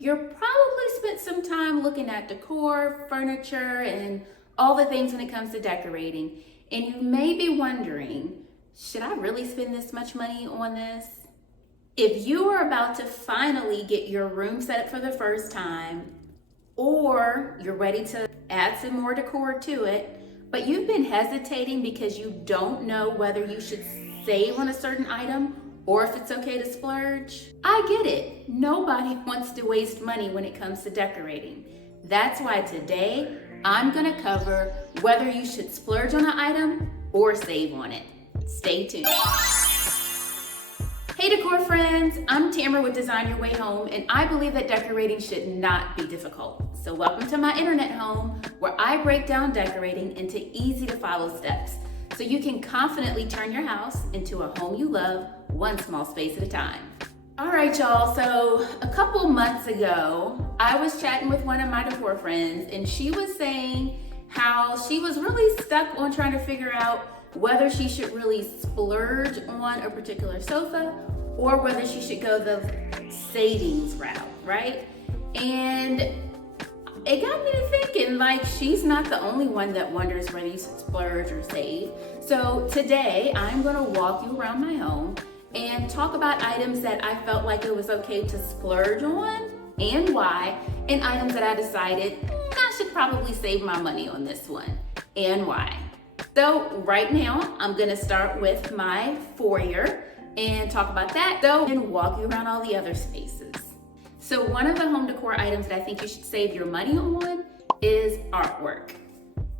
you're probably spent some time looking at decor, furniture, and all the things when it comes to decorating. And you may be wondering, should I really spend this much money on this? If you are about to finally get your room set up for the first time, or you're ready to add some more decor to it, but you've been hesitating because you don't know whether you should save on a certain item or if it's okay to splurge, I get it. Nobody wants to waste money when it comes to decorating. That's why today I'm gonna cover whether you should splurge on an item or save on it. Stay tuned. Hey decor friends, I'm Tamara with Design Your Way Home, and I believe that decorating should not be difficult. So welcome to my internet home, where I break down decorating into easy to follow steps, so you can confidently turn your house into a home you love, one small space at a time. All right, y'all, so a couple months ago, I was chatting with one of my decor friends, and she was saying how she was really stuck on trying to figure out whether she should really splurge on a particular sofa or whether she should go the savings route, right? And it got me to thinking, like, she's not the only one that wonders whether you should splurge or save. So today I'm gonna walk you around my home and talk about items that I felt like it was okay to splurge on and why, and items that I decided I should probably save my money on this one and why. So right now, I'm gonna start with my foyer and talk about that, and walk you around all the other spaces. So one of the home decor items that I think you should save your money on is artwork.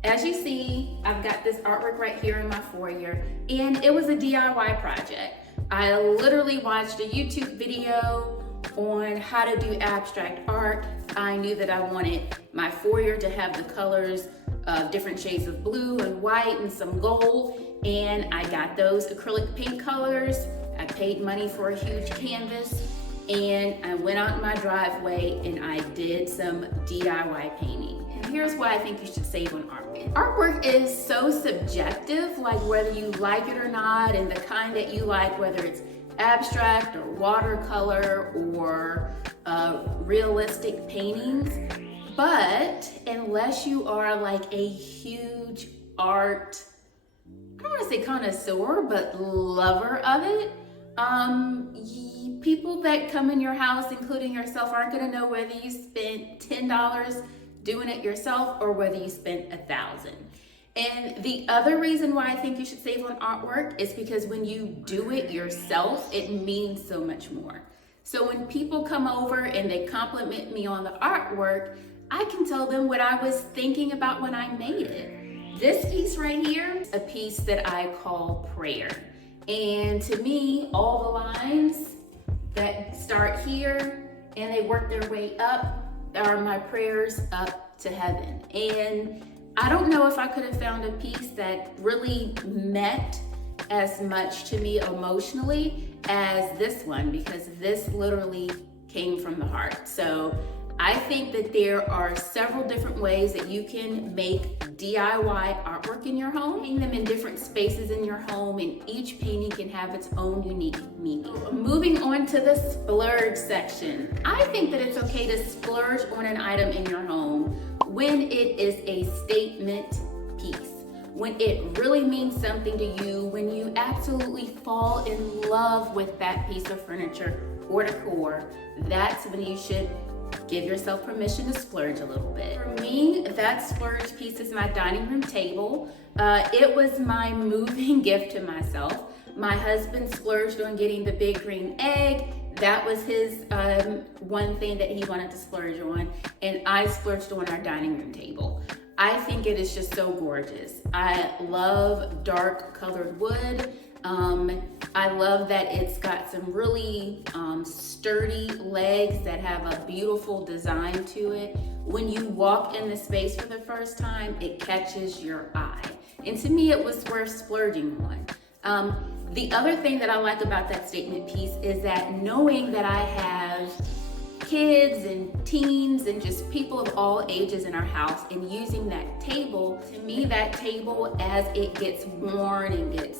As you see, I've got this artwork right here in my foyer, and it was a DIY project. I literally watched a YouTube video on how to do abstract art. I knew that I wanted my foyer to have the colors of different shades of blue and white and some gold, and I got those acrylic paint colors. I paid money for a huge canvas, and I went out in my driveway and I did some DIY painting. And here's why I think you should save on artwork. Artwork is so subjective, like whether you like it or not, and the kind that you like, whether it's abstract or watercolor or realistic paintings. But unless you are like a huge art, I don't want to say connoisseur, but lover of it, people that come in your house, including yourself, aren't going to know whether you spent $10 doing it yourself or whether you spent $1,000. And the other reason why I think you should save on artwork is because when you do it yourself, it means so much more. So when people come over and they compliment me on the artwork, I can tell them what I was thinking about when I made it. This piece right here is a piece that I call prayer. And to me, all the lines that start here and they work their way up are my prayers up to heaven. And I don't know if I could have found a piece that really meant as much to me emotionally as this one, because this literally came from the heart. So I think that there are several different ways that you can make DIY artwork in your home. Hang them in different spaces in your home, and each painting can have its own unique meaning. Moving on to the splurge section. I think that it's okay to splurge on an item in your home when it is a statement piece, when it really means something to you, when you absolutely fall in love with that piece of furniture or decor. That's when you should give yourself permission to splurge a little bit. For me, that splurge piece is my dining room table. It was my moving gift to myself. My husband splurged on getting the big green egg. That was his one thing that he wanted to splurge on, and I splurged on our dining room table. I think it is just so gorgeous. I love dark colored wood. I love that it's got some really sturdy legs that have a beautiful design to it. When you walk in the space for the first time, it catches your eye. And to me, it was worth splurging on. The other thing that I like about that statement piece is that knowing that I have kids and teens and just people of all ages in our house, and using that table, to me, that table, as it gets worn and gets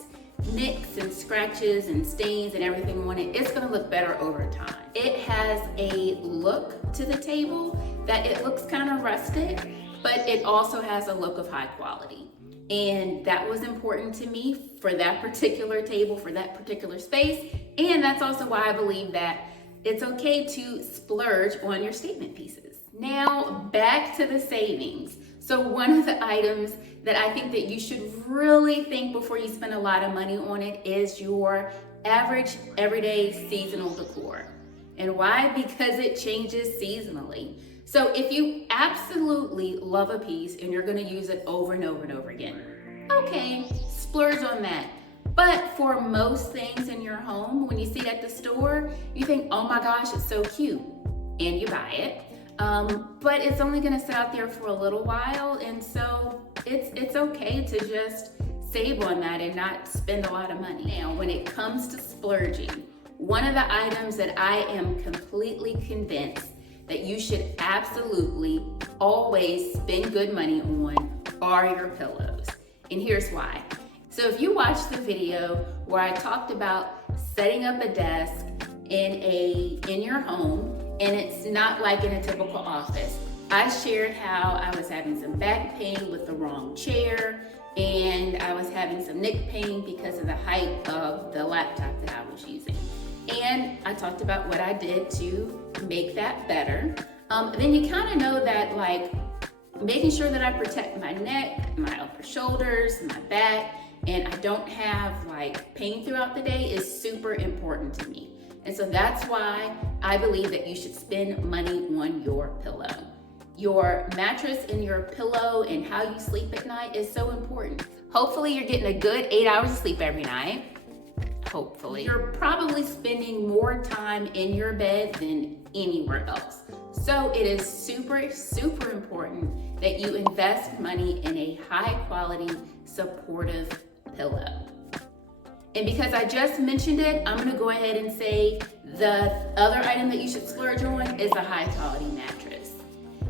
nicks and scratches and stains and everything on it, it's gonna look better over time. It has a look to the table that it looks kind of rustic, but it also has a look of high quality. And that was important to me for that particular table, for that particular space. And that's also why I believe that it's okay to splurge on your statement pieces. Now, back to the savings. So one of the items that I think that you should really think before you spend a lot of money on it is your average, everyday, seasonal decor. And why? Because it changes seasonally. So if you absolutely love a piece and you're gonna use it over and over and over again, okay, splurge on that. But for most things in your home, when you see it at the store, you think, oh my gosh, it's so cute, and you buy it. But it's only gonna sit out there for a little while, and so it's okay to just save on that and not spend a lot of money. Now, when it comes to splurging, one of the items that I am completely convinced that you should absolutely always spend good money on are your pillows. And here's why. So if you watched the video where I talked about setting up a desk in your home, and it's not like in a typical office, I shared how I was having some back pain with the wrong chair, and I was having some neck pain because of the height of the laptop that I was using. And I talked about what I did to make that better. Then you kind of know that, like, making sure that I protect my neck, my upper shoulders, my back, and I don't have like pain throughout the day is super important to me. And so that's why I believe that you should spend money on your pillow. Your mattress and your pillow and how you sleep at night is so important. Hopefully you're getting a good 8 hours of sleep every night. Hopefully. You're probably spending more time in your bed than anywhere else. So it is super, super important that you invest money in a high quality, supportive pillow. And because I just mentioned it, I'm gonna go ahead and say the other item that you should splurge on is a high quality mattress.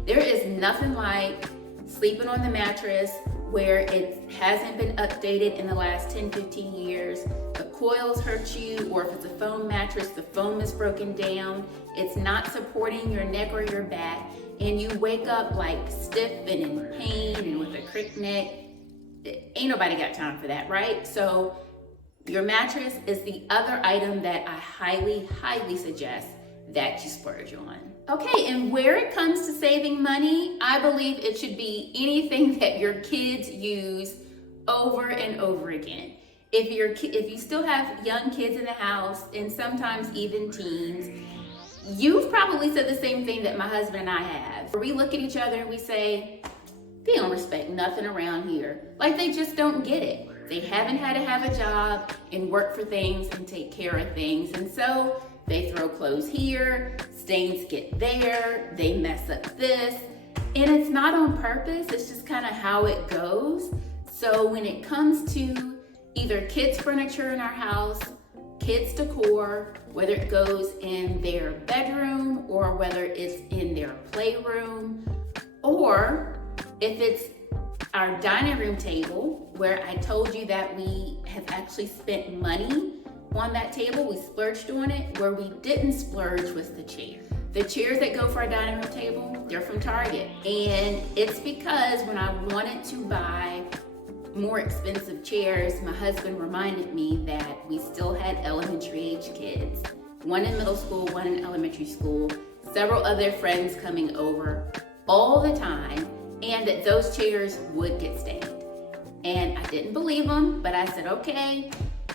There is nothing like sleeping on the mattress where it hasn't been updated in the last 10, 15 years. The coils hurt you, or if it's a foam mattress, the foam is broken down. It's not supporting your neck or your back, and you wake up like stiff and in pain and with a crick neck. Ain't nobody got time for that, right? So your mattress is the other item that I highly, highly suggest that you splurge on. Okay, and where it comes to saving money, I believe it should be anything that your kids use over and over again. If you still have young kids in the house, and sometimes even teens, you've probably said the same thing that my husband and I have. We look at each other and we say, they don't respect nothing around here. Like, they just don't get it. They haven't had to have a job and work for things and take care of things. And so they throw clothes here, stains get there, they mess up this. And it's not on purpose, it's just kind of how it goes. So when it comes to either kids' furniture in our house, kids' decor, whether it goes in their bedroom or whether it's in their playroom, or if it's our dining room table, where I told you that we have actually spent money on that table, we splurged on it. Where we didn't splurge was the chair. The chairs that go for our dining room table, they're from Target. And it's because when I wanted to buy more expensive chairs, my husband reminded me that we still had elementary age kids, one in middle school, one in elementary school, several other friends coming over all the time, and that those chairs would get stained. And I didn't believe him, but I said, okay,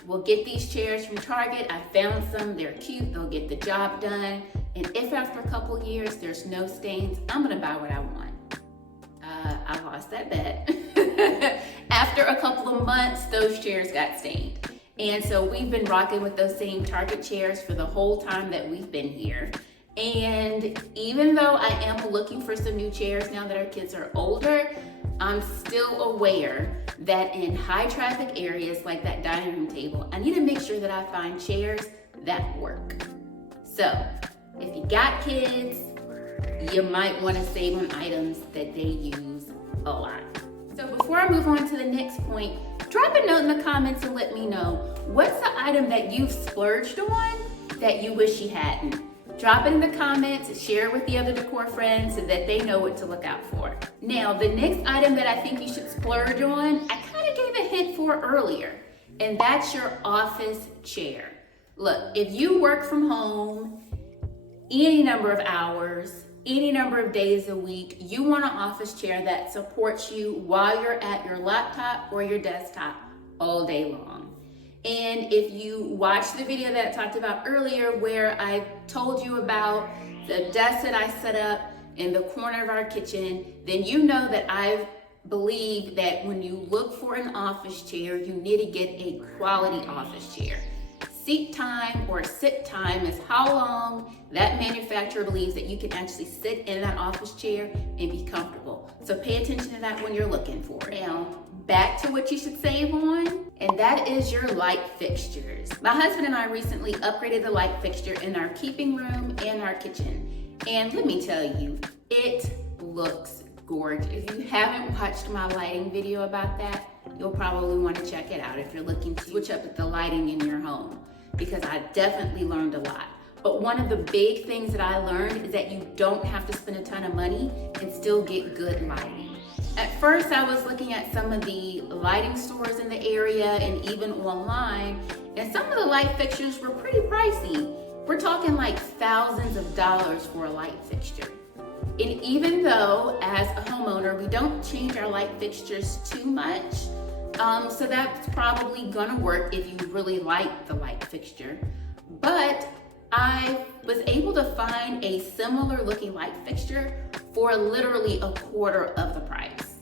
we'll get these chairs from Target. I found some, they're cute, they'll get the job done. And if after a couple years there's no stains, I'm gonna buy what I want. I lost that bet. After a couple of months, those chairs got stained. And so we've been rocking with those same Target chairs for the whole time that we've been here. And even though I am looking for some new chairs now that our kids are older, I'm still aware that in high traffic areas like that dining room table, I need to make sure that I find chairs that work. So if you got kids, you might want to save on items that they use a lot. So before I move on to the next point, drop a note in the comments and let me know, What's the item that you've splurged on that you wish you hadn't? Drop it in the comments, share it with the other decor friends so that they know what to look out for. Now, the next item that I think you should splurge on, I kind of gave a hint for earlier, and that's your office chair. Look, if you work from home any number of hours, any number of days a week, you want an office chair that supports you while you're at your laptop or your desktop all day long. And if you watched the video that I talked about earlier where I told you about the desk that I set up in the corner of our kitchen, then you know that I believe that when you look for an office chair, you need to get a quality office chair. Seat time or sit time is how long that manufacturer believes that you can actually sit in that office chair and be comfortable. So pay attention to that when you're looking for it. Now, back to what you should save on, and that is your light fixtures. My husband and I recently upgraded the light fixture in our keeping room and our kitchen. And let me tell you, it looks gorgeous. If you haven't watched my lighting video about that, you'll probably want to check it out if you're looking to switch up the lighting in your home, because I definitely learned a lot. But one of the big things that I learned is that you don't have to spend a ton of money and still get good lighting. At first, I was looking at some of the lighting stores in the area and even online, and some of the light fixtures were pretty pricey. We're talking like thousands of dollars for a light fixture. And even though, as a homeowner, we don't change our light fixtures too much, so that's probably gonna work if you really like the light fixture. But I was able to find a similar looking light fixture for literally a quarter of the price.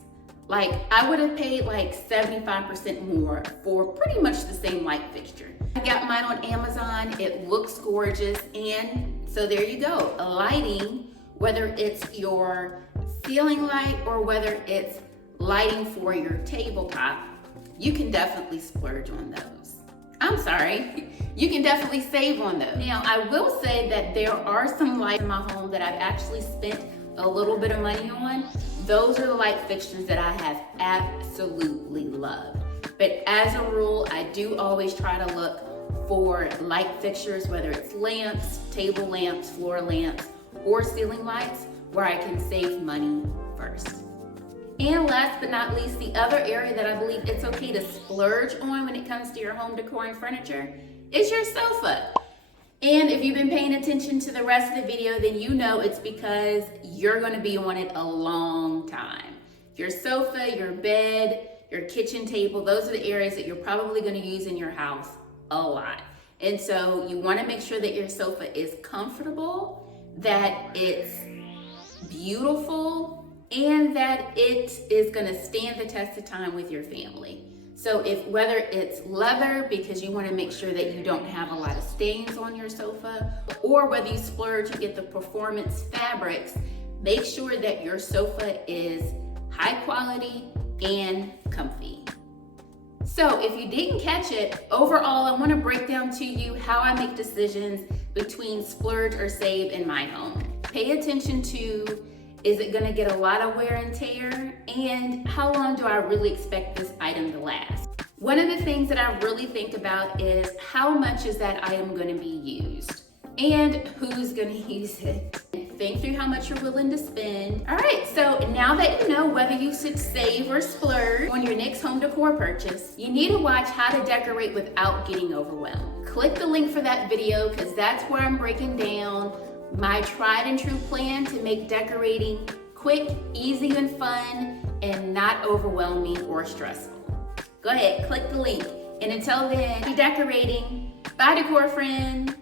Like, I would have paid like 75% more for pretty much the same light fixture. I got mine on Amazon, it looks gorgeous, and so there you go. Lighting, whether it's your ceiling light or whether it's lighting for your tabletop, you can definitely splurge on those. I'm sorry, you can definitely save on those. Now, I will say that there are some lights in my home that I've actually spent a little bit of money on. Those are the light fixtures that I have absolutely loved. But as a rule, I do always try to look for light fixtures, whether it's lamps, table lamps, floor lamps, or ceiling lights, where I can save money first. And last but not least, the other area that I believe it's okay to splurge on when it comes to your home decor and furniture is your sofa. And if you've been paying attention to the rest of the video, then you know it's because you're gonna be on it a long time. Your sofa, your bed, your kitchen table, those are the areas that you're probably gonna use in your house a lot. And so you wanna make sure that your sofa is comfortable, that it's beautiful, and that it is gonna stand the test of time with your family. So whether it's leather, because you wanna make sure that you don't have a lot of stains on your sofa, or whether you splurge and get the performance fabrics, make sure that your sofa is high quality and comfy. So if you didn't catch it, overall, I wanna break down to you how I make decisions between splurge or save in my home. Pay attention to, is it gonna get a lot of wear and tear? And how long do I really expect this item to last? One of the things that I really think about is how much is that item gonna be used? And who's gonna use it? Think through how much you're willing to spend. All right, so now that you know whether you should save or splurge on your next home decor purchase, you need to watch how to decorate without getting overwhelmed. Click the link for that video, because that's where I'm breaking down my tried and true plan to make decorating quick, easy, and fun, and not overwhelming or stressful. Go ahead, click the link. And until then, happy decorating. Bye, decor friend.